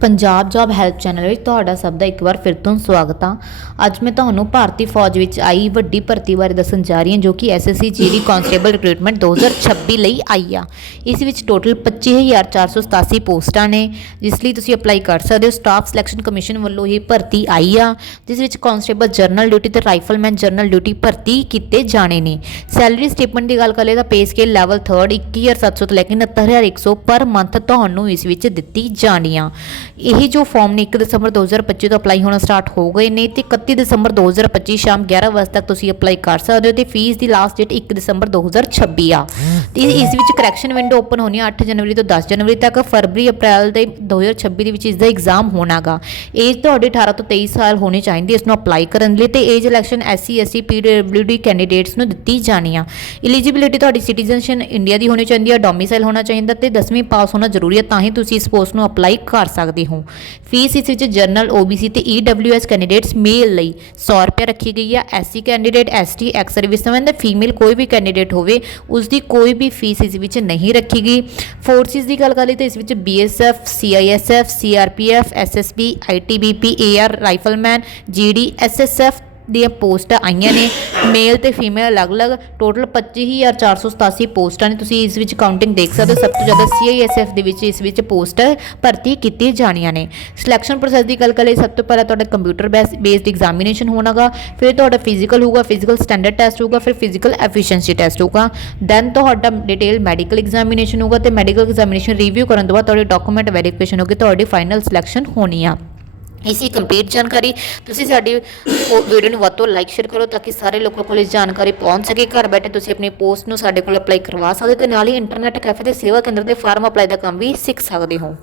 Punjab job help channel ਵਿੱਚ ਤੁਹਾਡਾ ਸਭ ਦਾ ਇੱਕ ਵਾਰ ਫਿਰ ਤੋਂ ਸਵਾਗਤ ਆ। ਅੱਜ ਮੈਂ ਤੁਹਾਨੂੰ ਭਾਰਤੀ ਫੌਜ ਵਿੱਚ ਆਈ ਵੱਡੀ ਭਰਤੀ ਬਾਰੇ ਦੱਸਣ ਜਾ ਰਹੀ ਹਾਂ, ਜੋ ਕਿ ਐਸਐਸਸੀ ਜੀਡੀ ਕਾਂਸਟੇਬਲ ਰਿਕਰੂਟਮੈਂਟ 2026 ਲਈ ਆਈ ਆ। ਇਸ ਵਿੱਚ ਟੋਟਲ 25487 ਪੋਸਟਾਂ ਨੇ, ਜਿਸ ਲਈ ਤੁਸੀਂ ਅਪਲਾਈ ਕਰ ਸਕਦੇ ਹੋ। ਸਟਾਫ ਸਿਲੈਕਸ਼ਨ ਕਮਿਸ਼ਨ ਵੱਲੋਂ ਇਹ ਭਰਤੀ ਆਈ ਆ, ਜਿਸ ਵਿੱਚ ਕਾਂਸਟੇਬਲ ਜਨਰਲ ਡਿਊਟੀ ਤੇ ਰਾਈਫਲਮੈਨ ਜਨਰਲ ਡਿਊਟੀ ਭਰਤੀ ਕੀਤੇ ਜਾਣੇ ਨੇ। ਸੈਲਰੀ ਸਟੇਟਮੈਂਟ ਦੀ ਗੱਲ ਕਰ ਲਈਏ ਤਾਂ ਪੇ ਸਕੇਲ ਲੈਵਲ 3 21700 ਤੋਂ ਲੈ ਕੇ 69100 ਪਰ ਮੰਥ ਤੁਹਾਨੂੰ ਇਸ ਵਿੱਚ ਦਿੱਤੀ ਜਾਣੀ ਆ। ਇਹ ਜੋ ਫਾਰਮ ਨੇ 1 ਦਸੰਬਰ 2025 ਤੋਂ ਅਪਲਾਈ ਹੋਣਾ ਸਟਾਰਟ ਹੋ ਗਏ ਨੇ ਤੇ 31 ਦਸੰਬਰ 2025 ਸ਼ਾਮ 11 ਵਜੇ ਤੱਕ ਤੁਸੀਂ ਅਪਲਾਈ ਕਰ ਸਕਦੇ ਹੋ ਤੇ ਫੀਸ ਦੀ ਲਾਸਟ ਡੇਟ 1 ਦਸੰਬਰ 2026 ਆ। ਤੇ ਇਸ ਵਿੱਚ ਕਰੈਕਸ਼ਨ ਵਿੰਡੋ ਓਪਨ ਹੋਣੀ ਆ 8 ਜਨਵਰੀ ਤੋਂ 10 ਜਨਵਰੀ ਤੱਕ, ਫਰਵਰੀ, ਅਪ੍ਰੈਲ ਦੇ 2026 ਦੇ ਵਿੱਚ ਇਸ ਦਾ ਐਗਜ਼ਾਮ ਹੋਣਾਗਾ ਏਜ ਤੁਹਾਡੀ 18 ਤੋਂ 23 ਸਾਲ ਹੋਣੀ ਚਾਹੀਦੀ ਹੈ ਇਸ ਨੂੰ ਅਪਲਾਈ ਕਰਨ ਲਈ ਤੇ age relaxation SC SC PWD candidates ਨੂੰ ਦਿੱਤੀ ਜਾਣੀ ਆ। ਐਲੀਜੀਬਿਲਿਟੀ ਤੁਹਾਡੀ ਸਿਟੀਜ਼ਨਸ਼ਿਪ ਇੰਡੀਆ ਦੀ ਹੋਣੀ ਚਾਹੀਦੀ ਆ ਡੋਮਿਸਾਈਲ ਹੋਣਾ ਚਾਹੀਦਾ ਤੇ 10ਵੀਂ ਪਾਸ ਹੋਣਾ ਜ਼ਰੂਰੀ ਹੈ ਤਾਂ ਹੀ ਤੁਸੀਂ ਇਸ ਪੋਸਟ ਨੂੰ ਅਪਲਾਈ ਕਰ ਸਕਦੇ ਹੋ। ਫੀਸ ਇਸ ਵਿੱਚ ਜਨਰਲ OBC ਤੇ EWS ਕੈਂਡੀਡੇਟਸ ਮੇਲ ਲਈ 100 ਰੁਪਏ ਰੱਖੀ ਗਈ ਹੈ SC candidate ST ex serviceman ਤੇ ਫੀਮੇਲ ਕੋਈ ਵੀ ਕੈਂਡੀਡੇਟ ਹੋਵੇ ਉਸ ਦੀ ਕੋਈ ਵੀ ਫੀਸ ਇਸ ਵਿੱਚ ਨਹੀਂ ਰੱਖੀ ਗਈ। ਫੋਰਸਿਸ ਦੀ ਗੱਲ ਕਰ ਕਰੀਏ ਤਾਂ ਇਸ ਵਿੱਚ BSF CISF CRPF SSB ITBP AR ਰਾਈਫਲਮੈਨ GD SSF ਦੀਆਂ ਪੋਸਟਾਂ ਆਈਆਂ ਨੇ। ਮੇਲ ਤੇ ਫੀਮੇਲ ਅਲੱਗ-ਅਲੱਗ, ਟੋਟਲ 25487 ਪੋਸਟਾਂ ਨੇ। ਤੁਸੀਂ ਇਸ ਵਿੱਚ ਕਾਊਂਟਿੰਗ ਦੇਖ ਸਕਦੇ ਹੋ, ਸਭ ਤੋਂ ਜ਼ਿਆਦਾ CISF ਦੇ ਵਿੱਚ ਇਸ ਵਿੱਚ ਪੋਸਟ ਭਰਤੀ ਕੀਤੀ ਜਾਣੀਆਂ ਨੇ। ਸਿਲੈਕਸ਼ਨ ਪ੍ਰੋਸੈਸ ਦੀ ਗੱਲ ਕਰੀਏ, ਸਭ ਤੋਂ ਪਹਿਲਾਂ ਤੁਹਾਡਾ ਕੰਪਿਊਟਰ ਬੇਸਡ ਐਗਜ਼ਾਮੀਨੇਸ਼ਨ ਹੋਣਾਗਾ, ਫਿਰ ਤੁਹਾਡਾ ਫਿਜ਼ੀਕਲ ਹੋਊਗਾ ਫਿਜ਼ੀਕਲ ਸਟੈਂਡਰਡ ਟੈਸਟ ਹੋਊਗਾ, ਫਿਰ ਫਿਜ਼ੀਕਲ ਐਫੀਸ਼ੀਐਂਸੀ ਟੈਸਟ ਹੋਊਗਾ। ਦੈਨ ਤੁਹਾਡਾ ਡਿਟੇਲ ਮੈਡੀਕਲ ਐਗਜ਼ਾਮੀਨੇਸ਼ਨ ਹੋਊਗਾ ਤੇ ਮੈਡੀਕਲ ਐਗਜ਼ਾਮੀਨੇਸ਼ਨ ਰਿਵਿਊ ਕਰਨ ਤੋਂ ਬਾਅਦ ਤੁਹਾਡੀ ਡਾਕੂਮੈਂਟ ਵੈਰੀਫਿਕੇਸ਼ਨ ਹੋਗੀ ਤੁਹਾਡੀ ਫਾਈਨਲ ਸਿਲੈਕਸ਼ਨ ਹੋਣੀ ਆ। ਇਸੀ ਕੰਪਲੀਟ ਜਾਣਕਾਰੀ, ਤੁਸੀਂ ਸਾਡੀ ਵੀਡੀਓ ਨੂੰ ਵੱਧ ਤੋਂ ਲਾਈਕ ਸ਼ੇਅਰ ਕਰੋ ਤਾਂ ਕਿ ਸਾਰੇ ਲੋਕਾਂ ਕੋਲ ਇਸ ਜਾਣਕਾਰੀ ਪਹੁੰਚ ਸਕੇ। ਘਰ ਬੈਠੇ ਤੁਸੀਂ ਆਪਣੀ ਪੋਸਟ ਨੂੰ ਸਾਡੇ ਕੋਲ ਅਪਲਾਈ ਕਰਵਾ ਸਕਦੇ ਹੋ ਤੇ ਨਾਲ ਹੀ ਇੰਟਰਨੈਟ ਕੈਫੇ ਤੇ ਸੇਵਾ ਕੇਂਦਰ ਦੇ ਫਾਰਮ ਅਪਲਾਈ ਦਾ ਕੰਮ ਵੀ ਸਿੱਖ ਸਕਦੇ ਹੋ।